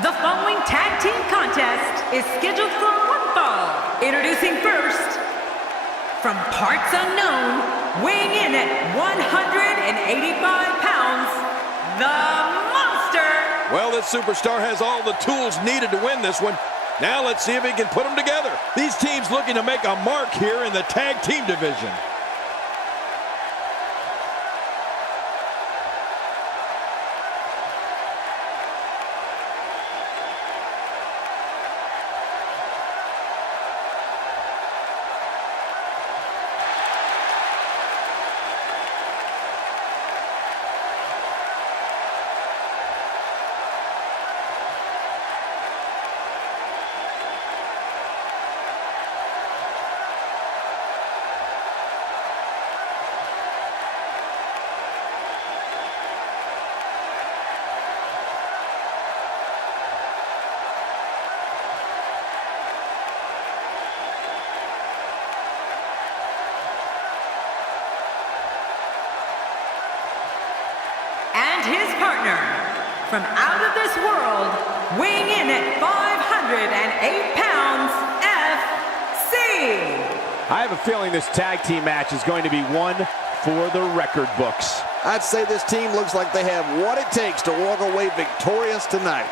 The following tag team contest is scheduled for one fall. Introducing first, from parts unknown, weighing in at 185 pounds, the Monster. Well, this superstar has all the tools needed to win this one. Now let's see if he can put them together. These teams looking to make a mark here in the tag team division. And his partner, from out of this world, weighing in at 508 pounds, FC. I have a feeling this tag team match is going to be one for the record books. I'd say this team looks like they have what it takes to walk away victorious tonight.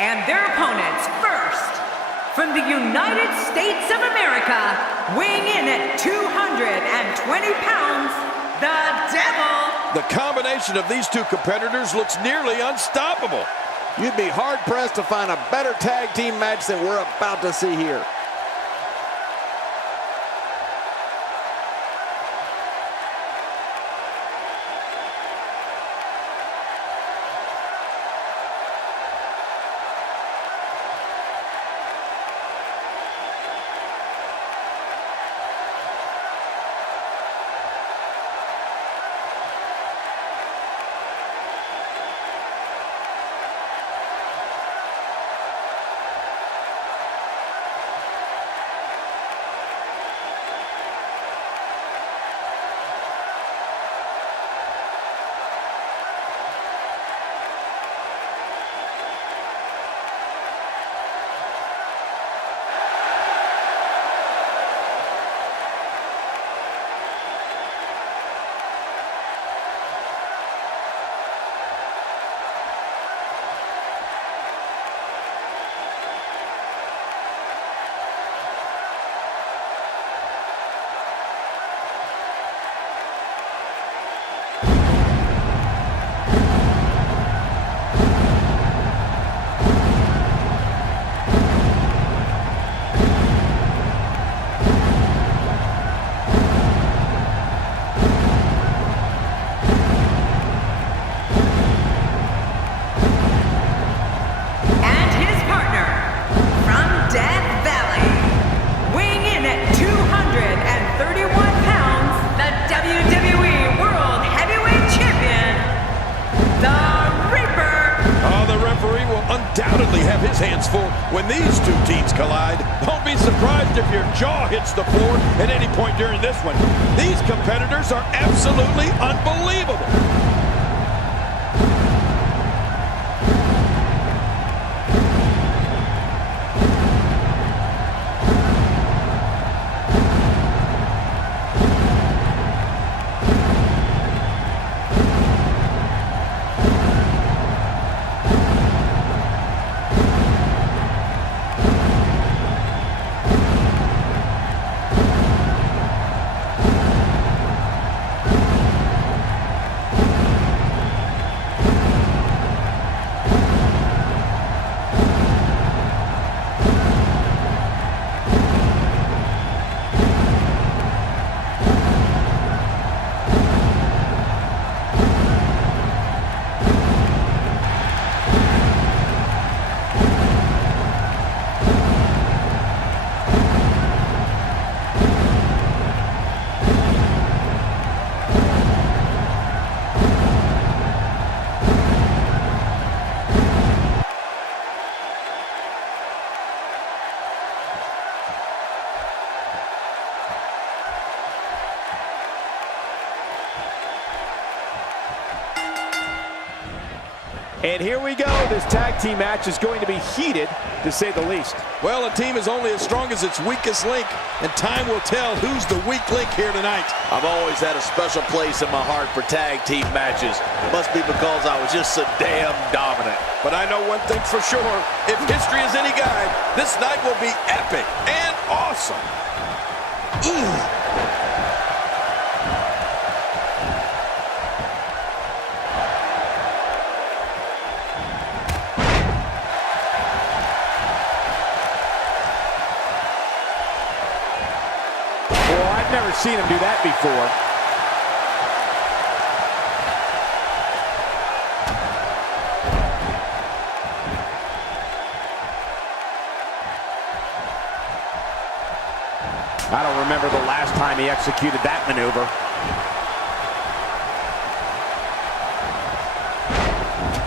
And their opponents, first, from the United States of America, weighing in at 220 pounds, the Devil. The combination of these two competitors looks nearly unstoppable. You'd be hard-pressed to find a better tag team match than we're about to see here. Undoubtedly have his hands full when these two teams collide. Don't be surprised if your jaw hits the floor at any point during this one. These competitors are absolutely unbelievable. And here we go. This tag team match is going to be heated, to say the least. Well, a team is only as strong as its weakest link, and time will tell who's the weak link here tonight. I've always had a special place in my heart for tag team matches. It must be because I was just so damn dominant. But I know one thing for sure. If history is any guide, this night will be epic and awesome. Ooh. Never seen him do that before. I don't remember the last time he executed that maneuver.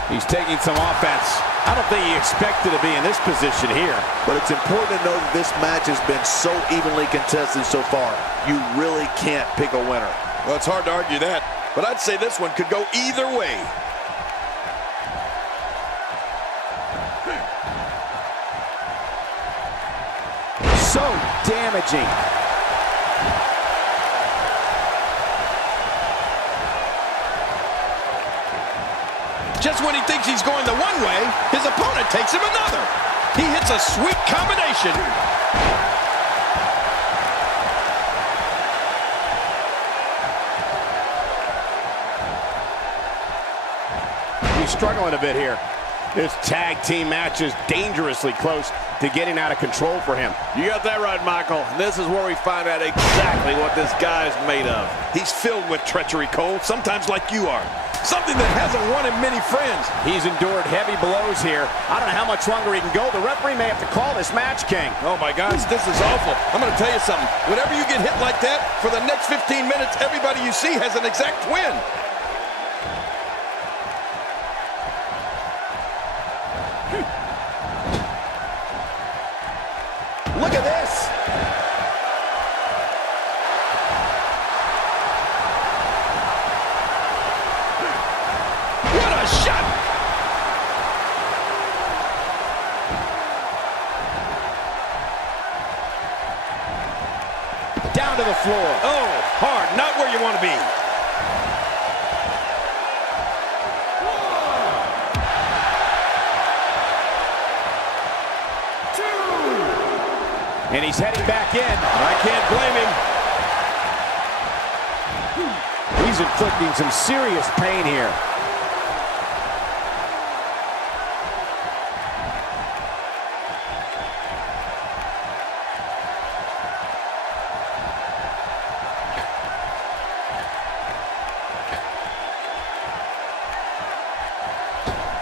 He's taking some offense. I don't think he expected to be in this position here. But it's important to know that this match has been so evenly contested so far. You really can't pick a winner. Well, it's hard to argue that, but I'd say this one could go either way. So damaging. Just when he thinks he's going the one way, his opponent takes him another. He hits a sweet combination. He's struggling a bit here. This tag team match is dangerously close to getting out of control for him. You got that right, Michael. This is where we find out exactly what this guy's made of. He's filled with treachery, Cole, sometimes like you are. Something that hasn't won him many friends. He's endured heavy blows here. I don't know how much longer he can go. The referee may have to call this match, King. Oh, my gosh, this is awful. I'm going to tell you something. Whenever you get hit like that, for the next 15 minutes, everybody you see has an exact twin. Look at this. What a shot! Down to the floor. Oh, hard, not where you want to be. And he's heading back in. I can't blame him. He's inflicting some serious pain here.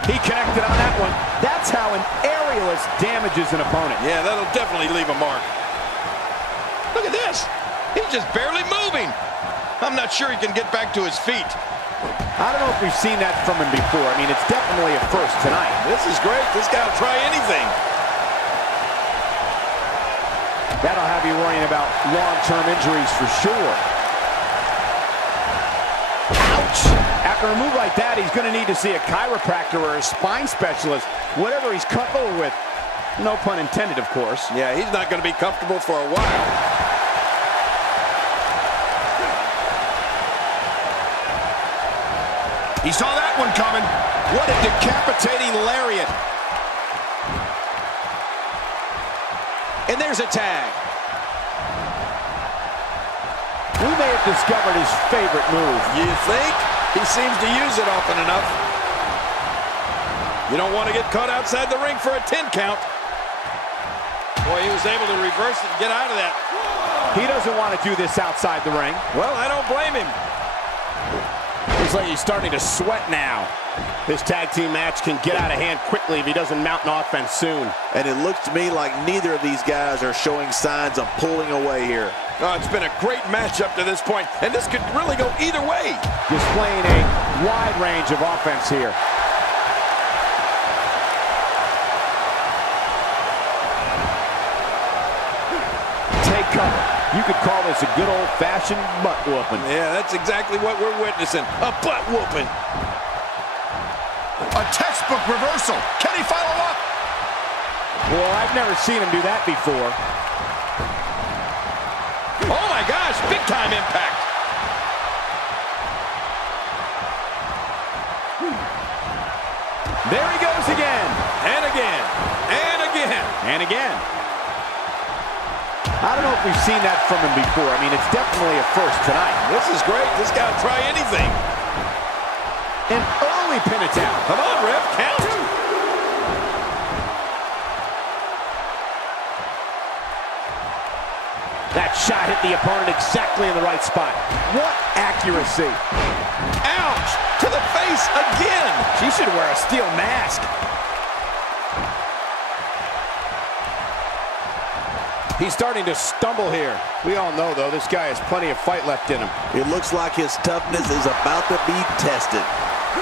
He connected on that one. That's how an aerialist damages an opponent. Yeah, that'll definitely leave a mark. Look at this. He's just barely moving. I'm not sure he can get back to his feet. I don't know if we've seen that from him before. I mean, it's definitely a first tonight. This is great. This guy will try anything. That'll have you worrying about long-term injuries for sure. Ouch! After a move like that, he's going to need to see a chiropractor or a spine specialist, whatever he's comfortable with. No pun intended, of course. Yeah, he's not going to be comfortable for a while. He saw that one coming. What a decapitating lariat. And there's a tag. We may have discovered his favorite move. You think? He seems to use it often enough. You don't want to get caught outside the ring for a 10 count. Boy, he was able to reverse it and get out of that. He doesn't want to do this outside the ring. Well, I don't blame him. Looks like he's starting to sweat now. This tag team match can get out of hand quickly if he doesn't mount an offense soon. And it looks to me like neither of these guys are showing signs of pulling away here. Oh, it's been a great match up to this point, and this could really go either way. Displaying a wide range of offense here. Take cover. You could call this a good old-fashioned butt whooping. Yeah, that's exactly what we're witnessing. A butt whooping. A textbook textbook reversal. Can he follow up? Well, I've never seen him do that before. Oh my gosh, big time impact. There he goes again. And again, and again. And again. I don't know if we've seen that from him before. I mean, it's definitely a first tonight. This is great. This guy will try anything. An early pin attempt. Come on, ref, count. That shot hit the opponent exactly in the right spot. What accuracy. Ouch! To the face again. She should wear a steel mask. He's starting to stumble here. We all know, though, this guy has plenty of fight left in him. It looks like his toughness is about to be tested.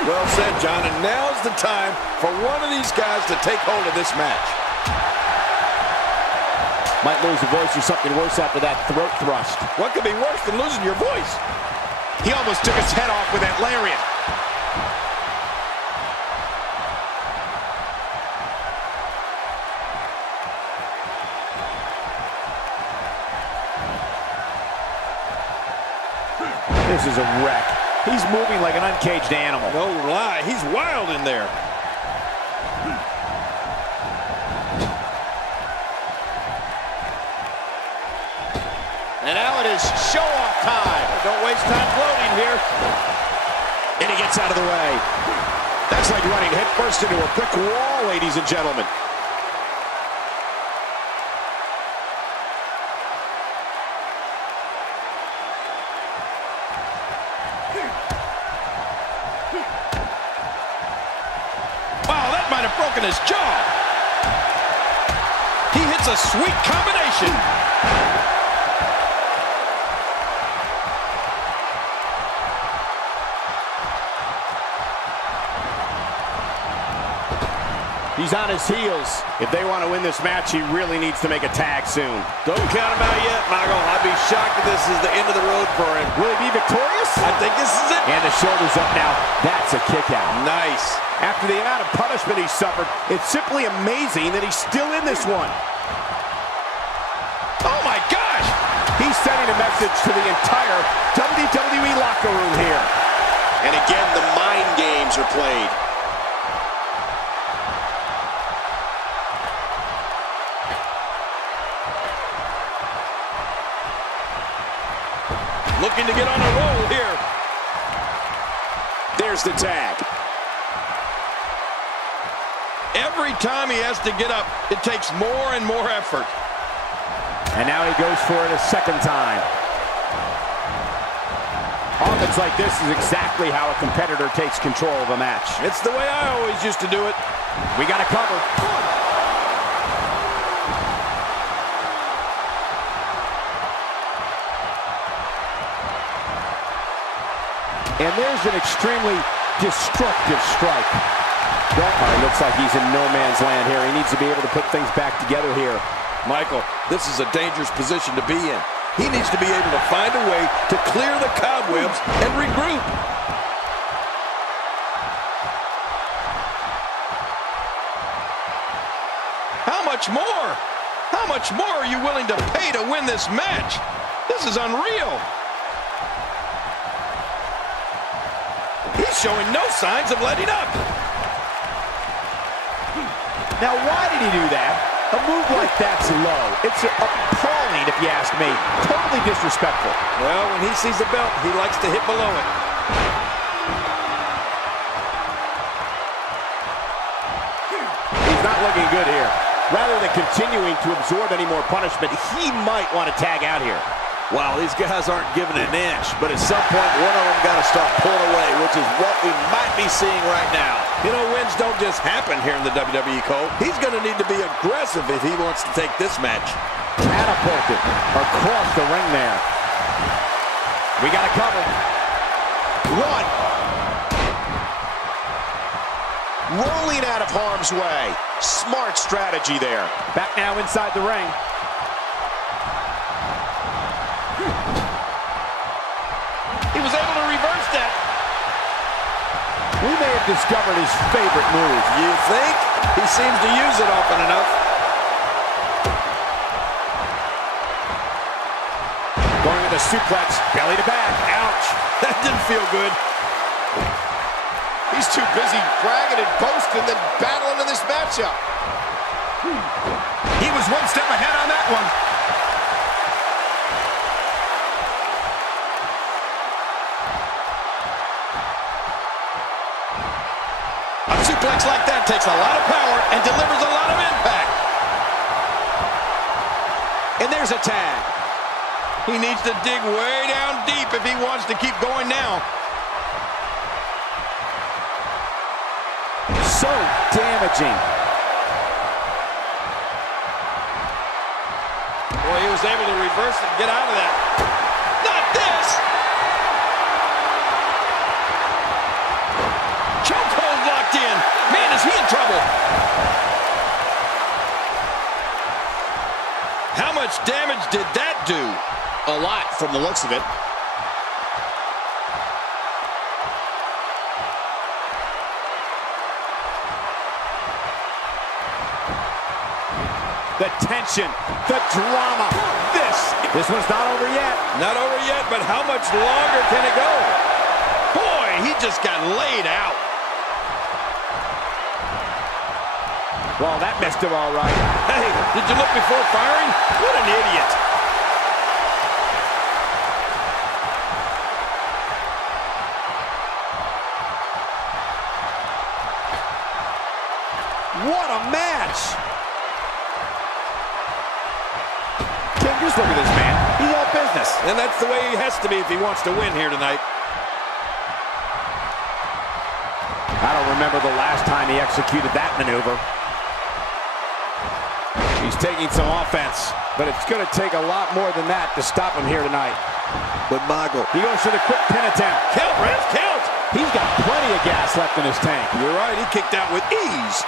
Well said, John, and now's the time for one of these guys to take hold of this match. Might lose a voice or something worse after that throat thrust. What could be worse than losing your voice? He almost took his head off with that lariat. This is a wreck. He's moving like an uncaged animal. No lie, he's wild in there. And now it is show-off time. Don't waste time floating here. And he gets out of the way. That's like running headfirst into a brick wall, ladies and gentlemen. Wow, that might have broken his jaw. He hits a sweet combination. He's on his heels. If they want to win this match, he really needs to make a tag soon. Don't count him out yet, Michael. I'd be shocked if this is the end of the road for him. Will he be victorious? I think this is it. And the shoulder's up now. That's a kick out. Nice. After the amount of punishment he suffered, it's simply amazing that he's still in this one. Oh my gosh! He's sending a message to the entire WWE locker room here. And again, the mind games are played. Looking to get on a roll here. There's the tag. Every time he has to get up, it takes more and more effort. And now he goes for it a second time. Offense like this is exactly how a competitor takes control of a match. It's the way I always used to do it. We got to cover. And there's an extremely destructive strike. Looks like he's in no man's land here. He needs to be able to put things back together here. Michael, this is a dangerous position to be in. He needs to be able to find a way to clear the cobwebs and regroup. How much more? How much more are you willing to pay to win this match? This is unreal. He's showing no signs of letting up. Now, why did he do that? A move like that's low. It's appalling, if you ask me. Totally disrespectful. Well, when he sees the belt, he likes to hit below it. He's not looking good here. Rather than continuing to absorb any more punishment, he might want to tag out here. Wow, these guys aren't giving an inch, but at some point, one of them got to start pulling away, which is what we might be seeing right now. You know, wins don't just happen here in the WWE, Cole. He's going to need to be aggressive if he wants to take this match. Catapulted across the ring there. We got to cover. Run. Rolling out of harm's way. Smart strategy there. Back now inside the ring. He was able to reverse that. We may have discovered his favorite move. You think? He seems to use it often enough. Going with a suplex, belly to back. Ouch. That didn't feel good. He's too busy bragging and boasting than battling in this matchup. He was one step ahead on that one. A suplex like that takes a lot of power and delivers a lot of impact. And there's a tag. He needs to dig way down deep if he wants to keep going now. So damaging. Boy, he was able to reverse it and get out of that. Not this! Chokehold locked in. Man, is he in trouble. How much damage did that do? A lot from the looks of it. The tension, the drama. This one's not over yet. Not over yet, but how much longer can it go? Boy, he just got laid out. Well, that missed him all right. Hey, did you look before firing? What an idiot. What a match! King, just look at this man. He's all business. And that's the way he has to be if he wants to win here tonight. I don't remember the last time he executed that maneuver. He's taking some offense, but it's going to take a lot more than that to stop him here tonight. But Michael, He goes for the quick pin attempt. count, Ref, count. He's got plenty of gas left in his tank. You're right, he kicked out with ease.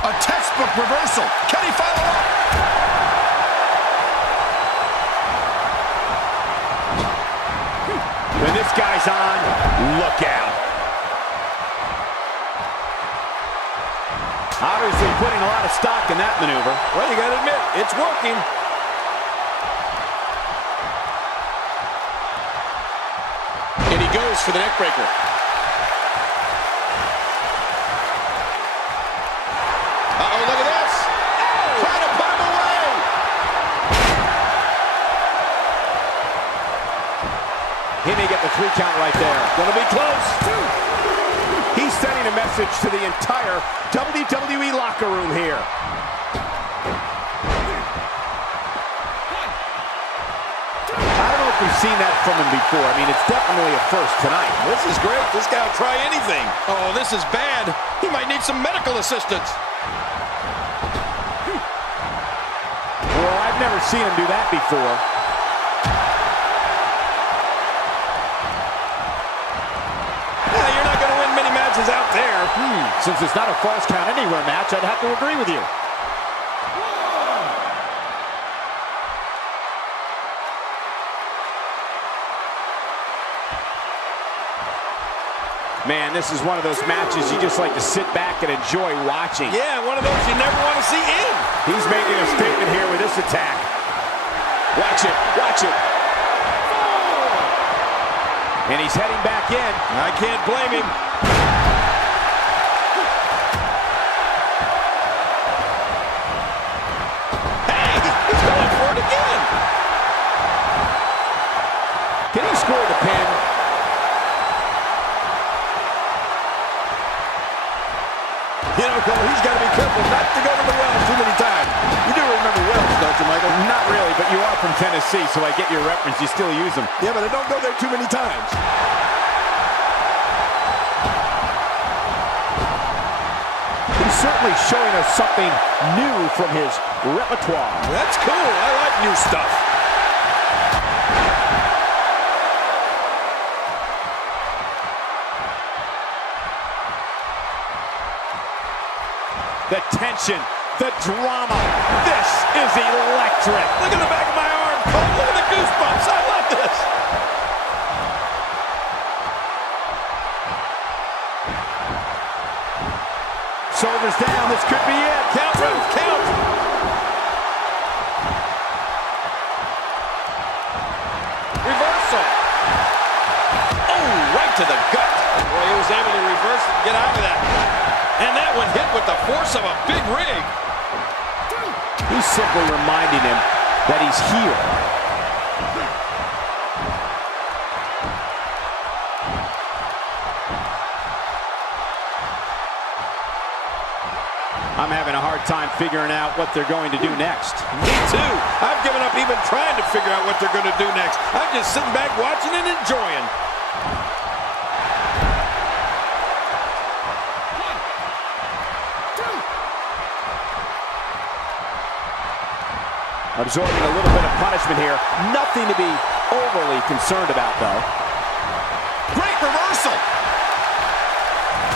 A textbook reversal. Can he follow up? When this guy's on, look out. Obviously putting a lot of stock in that maneuver. Well, you got to admit, it's working. And he goes for the neck breaker. Uh-oh, look at this. Trying to put him away. He may get the 3 count right there. Gonna be close. He's sending a message to the entire WWE locker room here. I don't know if we've seen that from him before. I mean, it's definitely a first tonight. This is great. This guy will try anything. Oh, this is bad. He might need some medical assistance. Well, I've never seen him do that before. Yeah, you're not going to win many matches out there. Since it's not a false count anywhere match, I'd have to agree with you. Man, this is one of those matches you just like to sit back and enjoy watching. Yeah, one of those you never want to see end. He's making a statement here with this attack. Watch it, watch it. And he's heading back in. I can't blame him. Hey, he's going for it again. Can he score the pin? You know, Cole, he's got to be careful not to go to the wells too many times. You do remember wells, don't you, Michael? Not really, but you are from Tennessee, so I get your reference. You still use them. Yeah, but I don't go there too many times. He's certainly showing us something new from his repertoire. That's cool. I like new stuff. The tension, the drama. This is electric. Look at the back of my arm, Cole. Look at the goosebumps. I love this. shoulders down. This could be it. Count, Ref, count. Reversal. Oh, right to the gut. Boy, he was able to reverse it and get out of that. And that one hit with the force of a big rig. He's simply reminding him that he's here. I'm having a hard time figuring out what they're going to do next. Me too. I've given up even trying to figure out what they're going to do next. I'm just sitting back watching and enjoying. Absorbing a little bit of punishment here. Nothing to be overly concerned about, though. Great reversal.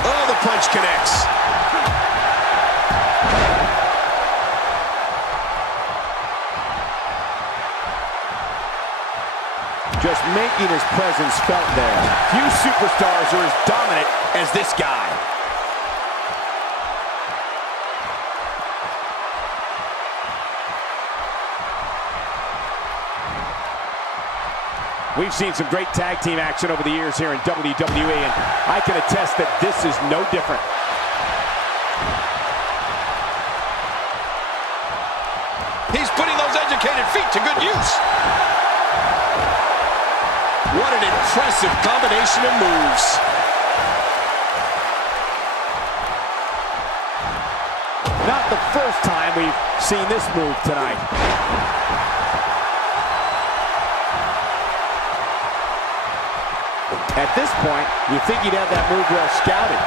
Oh, the punch connects. Just making his presence felt there. Few superstars are as dominant as this guy. We've seen some great tag team action over the years here in WWE, and I can attest that this is no different. He's putting those educated feet to good use. What an impressive combination of moves. Not the first time we've seen this move tonight. At this point, you think he'd have that move well scouted.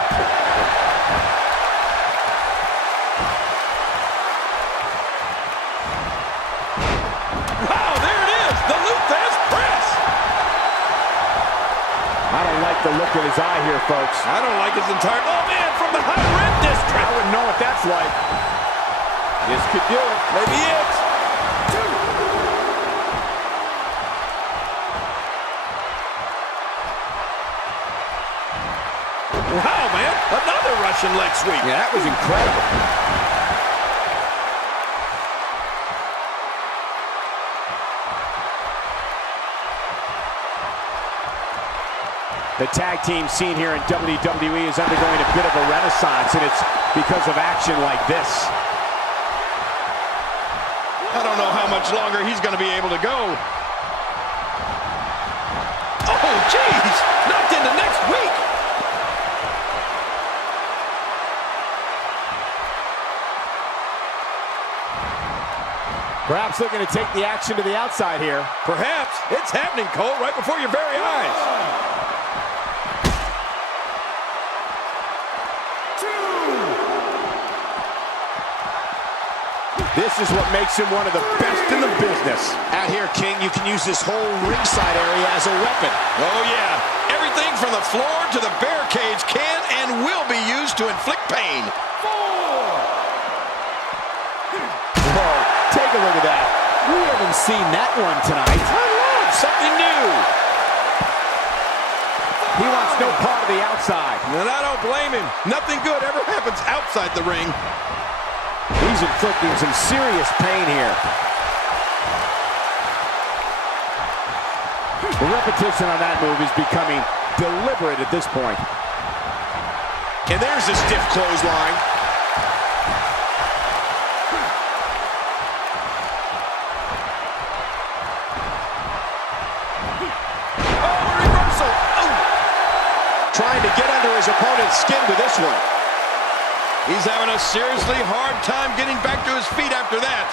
Wow, there it is, the Luthez press. I don't like the look of his eye here, folks. I don't like his entire, oh man, from the high red district. I wouldn't know what that's like. This could do it. Maybe it. Wow, man, another Russian leg sweep. Yeah, that was incredible. The tag team scene here in WWE is undergoing a bit of a renaissance, and it's because of action like this. I don't know how much longer he's going to be able to go. Oh, jeez, knocked into next week. Perhaps looking to take the action to the outside here. Perhaps. It's happening, Cole, right before your very eyes. This is what makes him one of the best in the business. Out here, King, you can use this whole ringside area as a weapon. Oh, yeah. Everything from the floor to the bear cage can and will be used to inflict pain. Whoa, take a look at that. We haven't seen that one tonight. I love something new. He wants no part of the outside. And I don't blame him. Nothing good ever happens outside the ring. He's inflicting some serious pain here. The repetition on that move is becoming deliberate at this point. And there's a stiff clothesline. Oh, reversal. Oh. Trying to get under his opponent's skin with this one. He's having a seriously hard time getting back to his feet after that.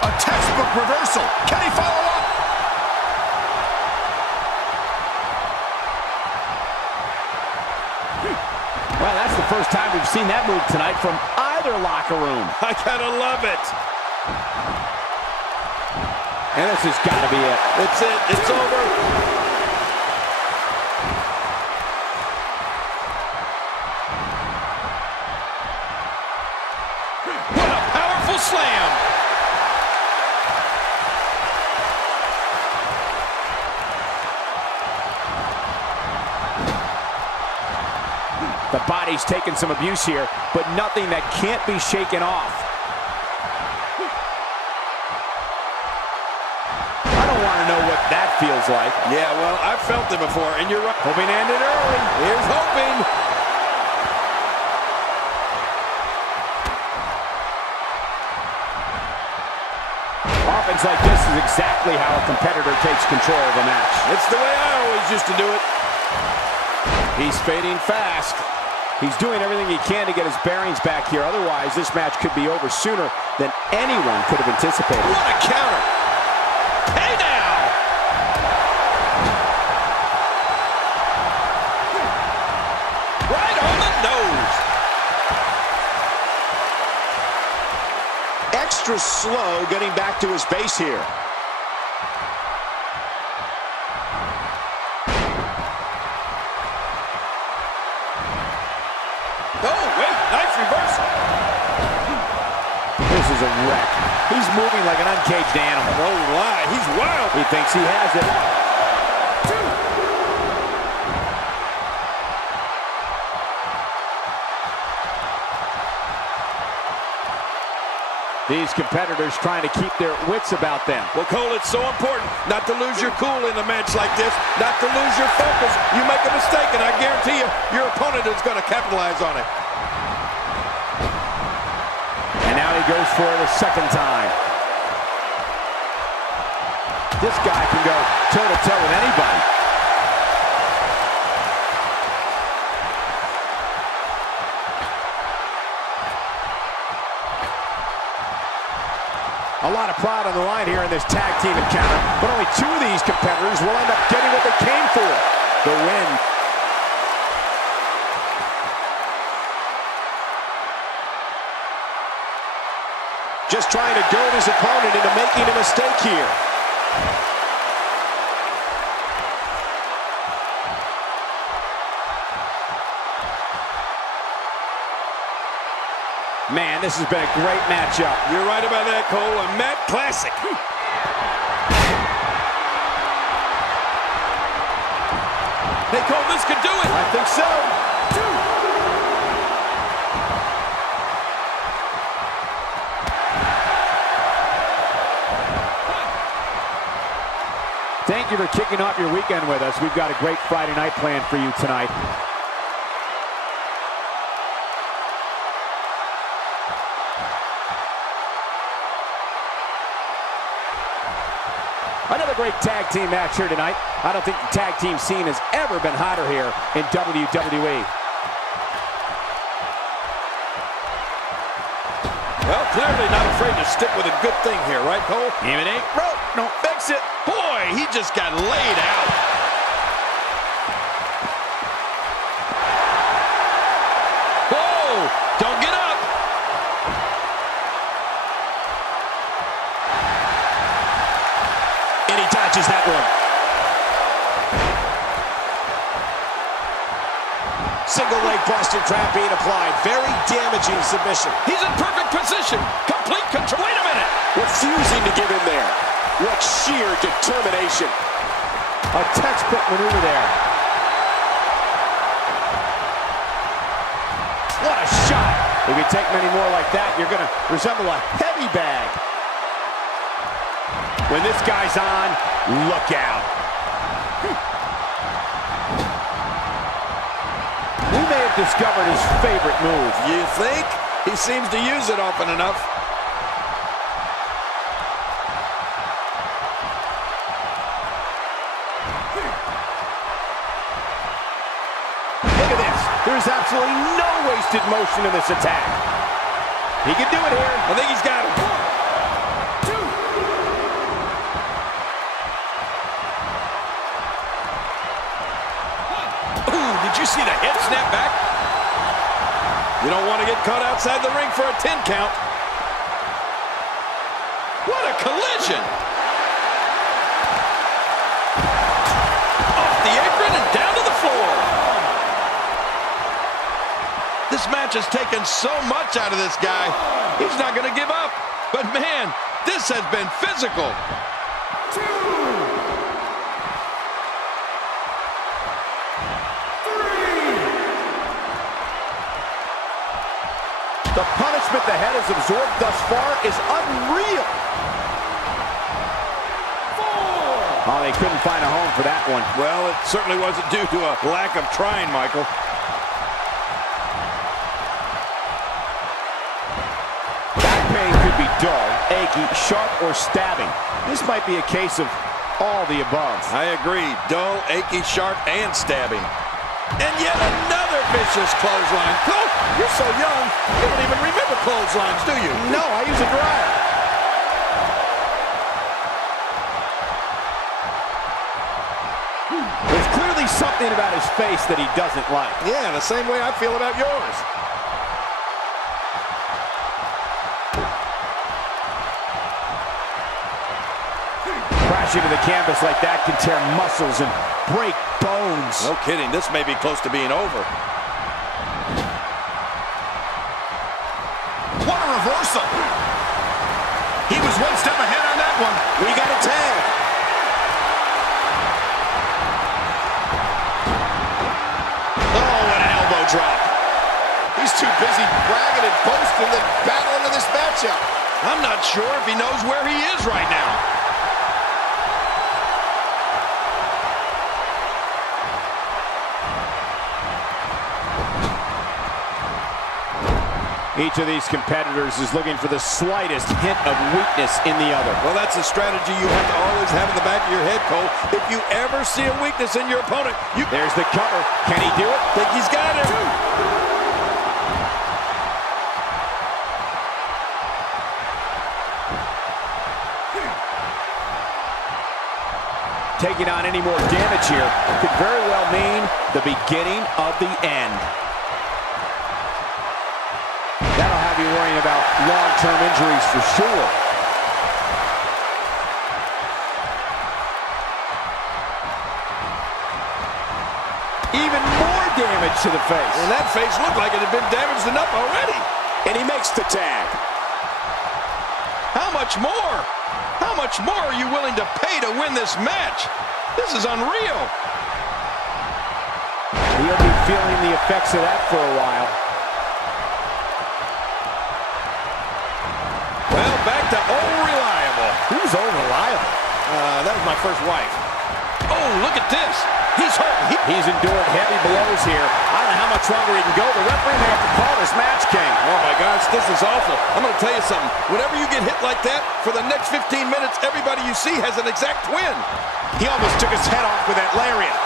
A textbook reversal. Can he follow up? Well, that's the first time we've seen that move tonight from either locker room. I gotta love it. And this has got to be it. It's it. It's over. What a powerful slam. body's taking some abuse here, but nothing that can't be shaken off. I don't want to know what that feels like. Yeah, well, I've felt it before, and you're right. Hoping to end it early. Here's hoping. Offense like this is exactly how a competitor takes control of a match. It's the way I always used to do it. He's fading fast. He's doing everything he can to get his bearings back here. Otherwise, this match could be over sooner than anyone could have anticipated. What a counter. Hey now! Right on the nose. Extra slow getting back to his base here. Oh, wait, nice reversal. This is a wreck. He's moving like an uncaged animal. No lie, he's wild. He thinks he has it. These competitors trying to keep their wits about them. Well, Cole, it's so important not to lose your cool in a match like this, not to lose your focus. You make a mistake, and I guarantee you, your opponent is going to capitalize on it. And now he goes for it a second time. This guy can go toe-to-toe with anybody. A lot of pride on the line here in this tag team encounter, but only two of these competitors will end up getting what they came for, the win. Just trying to goad his opponent into making a mistake here. Man, this has been a great matchup. You're right about that, Cole. A Matt classic. Hey, Cole, this could do it. I think so. Thank you for kicking off your weekend with us. We've got a great Friday night planned for you tonight. Another great tag team match here tonight. I don't think the tag team scene has ever been hotter here in WWE. Well, clearly not afraid to stick with a good thing here, right, Cole? Even ain't broke, don't fix it. Boy, he just got laid out. Whoa! Don't get up. And he dodges that one. Single leg Boston Crab being applied. Very damaging submission. He's in perfect position. Complete control. Wait a minute. Refusing to give in there. What sheer determination. A textbook maneuver there. What a shot. If you take many more like that, you're going to resemble a heavy bag. When this guy's on, look out. We may have discovered his favorite move. You think? He seems to use it often enough. Look at this. There's absolutely no wasted motion in this attack. He can do it here. I think he's got it. 1, 2. Ooh, did you see the hip snap back? You don't want to get caught outside the ring for a 10 count. What a collision! Off the apron and down to the floor. This match has taken so much out of this guy. He's not going to give up. But man, this has been physical. 2, 3. The punishment the head has absorbed thus far is unreal. Oh, they couldn't find a home for that one. Well, it certainly wasn't due to a lack of trying, Michael. Back pain could be dull, achy, sharp, or stabbing. This might be a case of all the above. I agree. Dull, achy, sharp, and stabbing. And yet another vicious clothesline. Oh, you're so young, you don't even remember clotheslines, do you? No, I use a dryer. There's clearly something about his face that he doesn't like. Yeah, the same way I feel about yours. Crashing to the canvas like that can tear muscles and break bones. No kidding, this may be close to being over. What a reversal. He was one step ahead on that one. We got a tag. Oh, what an elbow drop. He's too busy bragging and boasting than battling in this matchup. I'm not sure if he knows where he is right now. Each of these competitors is looking for the slightest hint of weakness in the other. Well, that's a strategy you have to always have in the back of your head, Cole. If you ever see a weakness in your opponent, There's the cover. Can he do it? think he's got it. Taking on any more damage here could very well mean the beginning of the end. That'll have you worrying about long-term injuries for sure. Even more damage to the face. And that face looked like it had been damaged enough already. And he makes the tag. How much more? How much more are you willing to pay to win this match? This is unreal. He'll be feeling the effects of that for a while. Well, back to old reliable. Who's old reliable? That was my first wife. Oh, look at this. He's hurt. He's endured heavy blows here. I don't know how much longer he can go. The referee may have to call this match, King. Oh, my gosh, this is awful. I'm going to tell you something. Whenever you get hit like that, for the next 15 minutes, everybody you see has an exact twin. He almost took his head off with that lariat.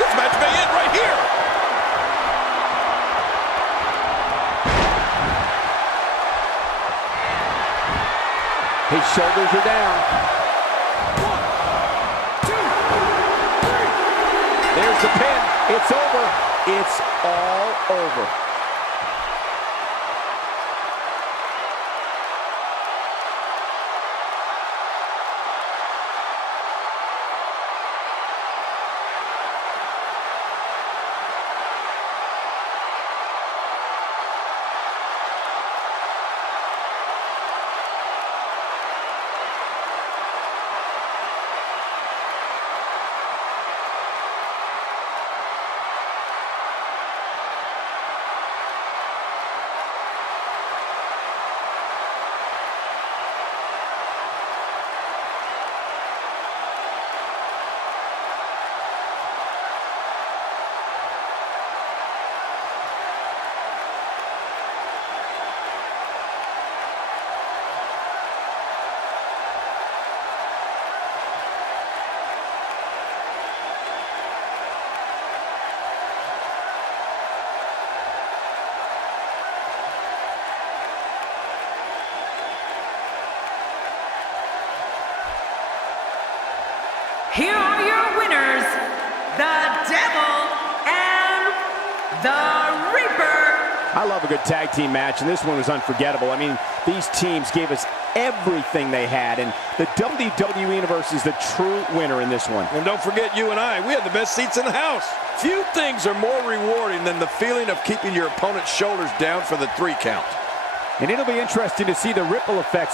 This match may end right here. His shoulders are down. 1, 2, 3. There's the pin. It's over. It's all over. Here are your winners, the Devil and the Reaper. I love a good tag team match, and this one was unforgettable. I mean, these teams gave us everything they had, and the WWE Universe is the true winner in this one. And don't forget, you and I, we had the best seats in the house. Few things are more rewarding than the feeling of keeping your opponent's shoulders down for the 3 count. And it'll be interesting to see the ripple effects